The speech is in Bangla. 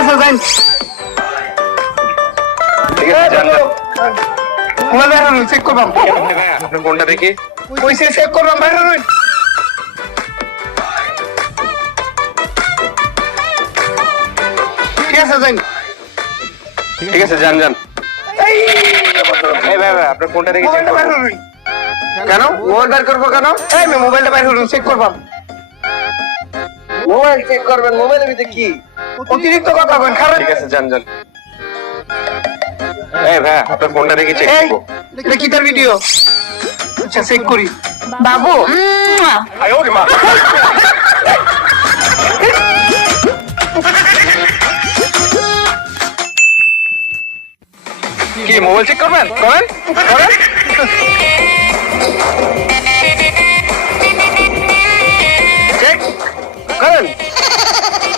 আছে যান ঠিক আছে যান যান। মোবাইল বাইরে হইন চেক করবাম ভাইয়া আপনার ফোনটা দেখি। কইছে চেক করবাম বাইরে হইন ঠিক আছে যান ঠিক আছে যান যান। এই ভাই ভাই আপনার ফোনটা দেখি চেক মোবাইলটা বাইরে করুন। হইন কেন মোবাইল বের করবো কেন? এই আমি মোবাইলটা বাইরে হইন চেক করবাম মোবাইল চেক করবেন, মোবাইলের ভিতরে কি? অতিরিক্ত কথা কইন খারাপ ঠিক আছে যান যান। এই ভাই আপনার ফোনটা দেখি চেক এই করবো। এটা কি তার ভিডিও আচ্ছা চেক করি বাবু আয় ওরে মা। কি মোবাইল চেক করবেন? করেন করেন। চেক করেন।